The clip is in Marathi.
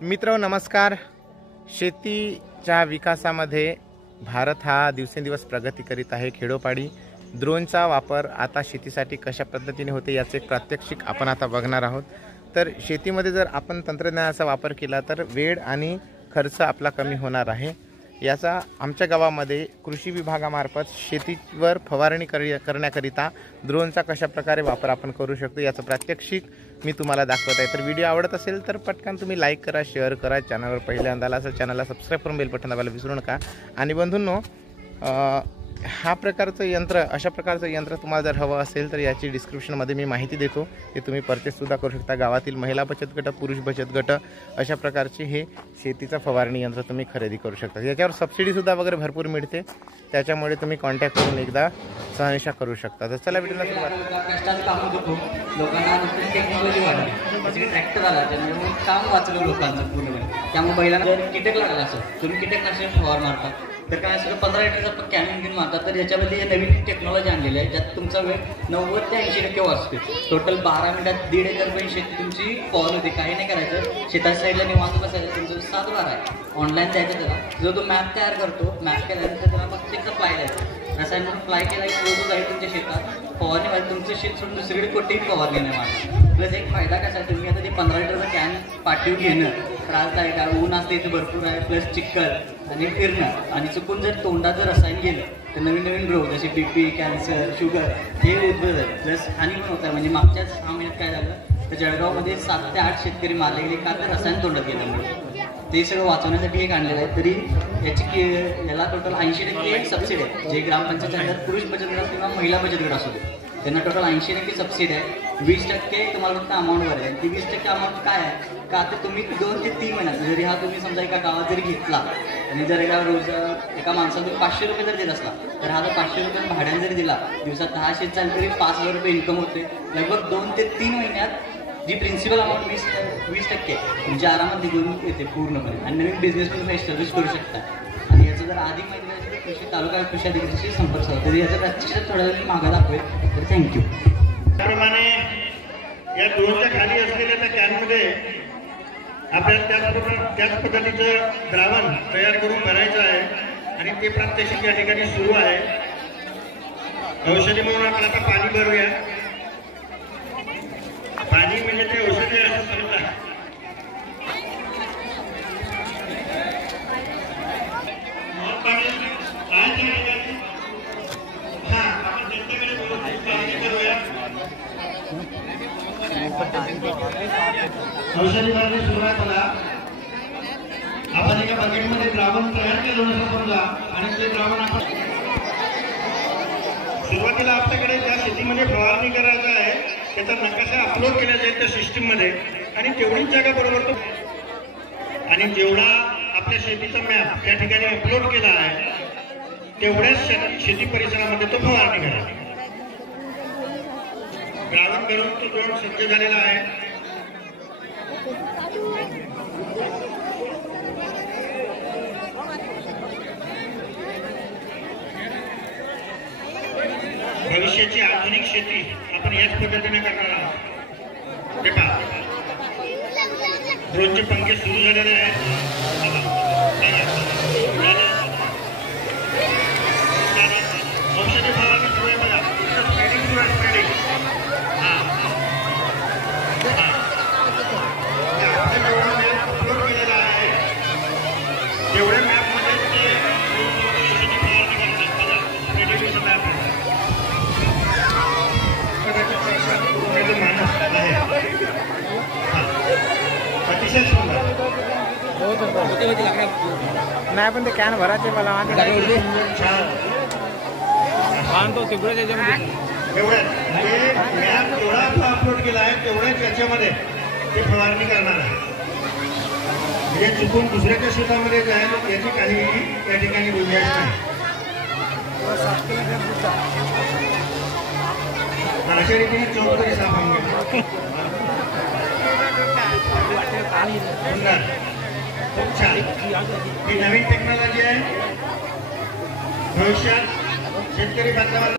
मित्र नमस्कार। शेतीच्या विकासामध्ये भारत हा दिवसेंदिवस प्रगती करीत आहे। खेडोपाडी ड्रोनचा वापर आता शेतीसाठी कशा पद्धतीने होते याचे एक प्रात्यक्षिक आपण आता बघणार आहोत। तर शेतीमध्ये जर आपण तंत्रज्ञानाचा वापर केला तर वेळ आणि खर्च आपला कमी होणार आहे। याचा आमच्या गावामध्ये कृषी विभागामार्फत शेतीवर फवारणी करण्याकरिता ड्रोनचा कशा प्रकारे वापर आपण करू शकतो याचं प्रात्यक्षिक मी तुम्हाला दाखवत आहे। तर व्हिडिओ आवडत असेल तर पटकन तुम्ही लाईक करा, शेअर करा, चॅनलवर पहिल्यांदा आला असेल चॅनलला सबस्क्राइब करून बेल बटन दाबायला विसरू नका। आणि बंधूंनो, हा प्रकारचं यंत्र अशा प्रकारचं यंत्र तुम्हाला जर हवं असेल तर याची डिस्क्रिप्शनमध्ये मी माहिती देतो, ते तुम्ही परचेससुद्धा करू शकता। गावातील महिला बचत गट, पुरुष बचत गट अशा प्रकारचे हे शेतीचं फवारणी यंत्र तुम्ही खरेदी करू शकता। याच्यावर सबसिडीसुद्धा वगैरे भरपूर मिळते, त्याच्यामुळे तुम्ही कॉन्टॅक्ट करून एकदा सहनिशा करू शकता। तर चला व्हिडिओला सुरुवात। लोकांना टेक्नॉलॉजी वाढली, ट्रॅक्टर आला त्यामुळे काम वाचलं लोकांचं पूर्णपणे। त्यामुळे बैलांना जर कीटक लागला असेल तुम्ही कीटकनाशक फवार मारता तर काय असं 15 लिटरचा कॅनन घेऊन मारतात। तर याच्यामध्ये नवीन टेक्नॉलॉजी आणलेली आहे ज्यात तुमचा वेळ 90 ते 80% वाचते। टोटल 12 मिनिटात 1.5 एकरपर्यंत शेती तुमची फॉल होते। काही नाही करायचं, शेतात साईडला निवांत बसायचं। तुमचं 7-12 आहे ऑनलाईन द्यायचं त्याला। जो तो मॅप तयार करतो, मॅप केल्यानंतर त्याला फक्त एकदा फ्लाय द्यायचं। रसायन म्हणून फ्लाय केला की रोज जाईल तुमच्या शेतात फवारणी व्हायला। तुमचं शेत सोडून दुसरीकडे कोणतेही फवारणी नाही मारणार। प्लस एक फायदा कसा आहे, तुम्ही आता ते 15 लिटरचा कॅन पाठवून घेणं त्रासदायक आहे, ऊन असते इथे भरपूर आहे, प्लस चिखल आणि फिरणं आणि चुकून जर तोंडात जर रसायन गेलं तर नवीन रोग जसे BP, कॅन्सर, शुगर हे उद्भवतात। प्लस हानी पण होत आहे। म्हणजे मागच्या 6 महिन्यात काय झालं तर जळगावमध्ये 7 ते 8 शेतकरी मारले गेले का तर रसायन तोंडात गेल्यामुळे। ते सगळं वाचवण्यासाठी एक आणलेलं आहे। तरी याला टोटल 80% सबसिडी आहे। जे ग्रामपंचायत अंडर पुरुष बचत गट किंवा महिला बचत गट असू दे त्यांना टोटल 80% सबसिडी आहे। 20% तुम्हाला फक्त अमाऊंटवर आहे। ती 20% अमाऊंट काय आहे का तर तुम्ही 2 ते 3 महिन्यात जरी हा तुम्ही समजा एका गावात जरी घेतला आणि जर एका माणसाला 500 रुपये जर देत असला तर हा जर 500 रुपये भाड्याने जरी दिला, दिवसात 10 शेत चालू तरी 5,000 रुपये इन्कम होते। लगभग 2 ते 3 महिन्यात जी प्रिन्सिपल अमाऊंट 20% म्हणजे आरामात निघून येते पूर्णपणे। आणि नवीन बिझनेस पण एस्टॅब्लिश करू शकता। आणि याचं जर अधिक माहिती पाहिजे तर कृषी तालुका कृषी अधिकाऱ्याशी संपर्क साधा। तरी याचं प्रत्यक्षात थोड्या वेळ मागं दाखवेल। तर थँक्यू। त्याप्रमाणे या ड्रोनच्या खाली असलेल्या त्या कॅनमध्ये आपल्याला त्याच पद्धतीचं द्रावण तयार करून भरायचं आहे आणि ते प्रात्यक्षिक या ठिकाणी सुरू आहे। औषधी म्हणून आपण आता पाणी भरूया। पाणी म्हणजे ते औषधी असं समजा। औषधी भरण्यास सुरुवात करा। आपण एका बकेटमध्ये द्रावण तयार केलं नसतं समजा आणि ते द्रावण आपण सुरुवातीला आपल्याकडे ज्या शेतीमध्ये फवारणी करायचं आहे त्याचा नकाशा अपलोड केला जाईल त्या सिस्टीममध्ये आणि तेवढीच जागा बरोबर तो आणि जेवढा आपल्या शेतीचा मॅप त्या ठिकाणी अपलोड केला आहे तेवढ्याच शेती परिसरामध्ये तो फवारणी करायचा। द्रावण करून तो ड्रोन सज्ज झालेला आहे। भविष्याची आधुनिक शेती आपण याच पद्धतीने करणार आहोत। ते पहा, ड्रोनचे पंखे सुरू झालेले आहेत। औषधी फवारणी सुरू आहे बघा। स्प्रेडिंग सुरू आहे, स्प्रेडिंग। अपलोड केलेला आहे तेवढ्या मॅपमध्ये ते औषधी फवारणी करतात। बघा स्प्रेडिंगचा मॅप आहे। अतिशय सुंदर नाही पण ते कॅन भरायचे मला जेवढा अपलोड केला आहे तेवढ्याच याच्यामध्ये ते फवारणी करणार आहे। म्हणजे चुकून दुसऱ्याच्या शेतामध्ये जायला याची काही त्या ठिकाणी गुंजाईश नाही। अशा रीतीने चौकरी साफ होऊन खूप छान। ही नवीन टेक्नॉलॉजी आहे। भविष्यात शेतकरी बांधवांना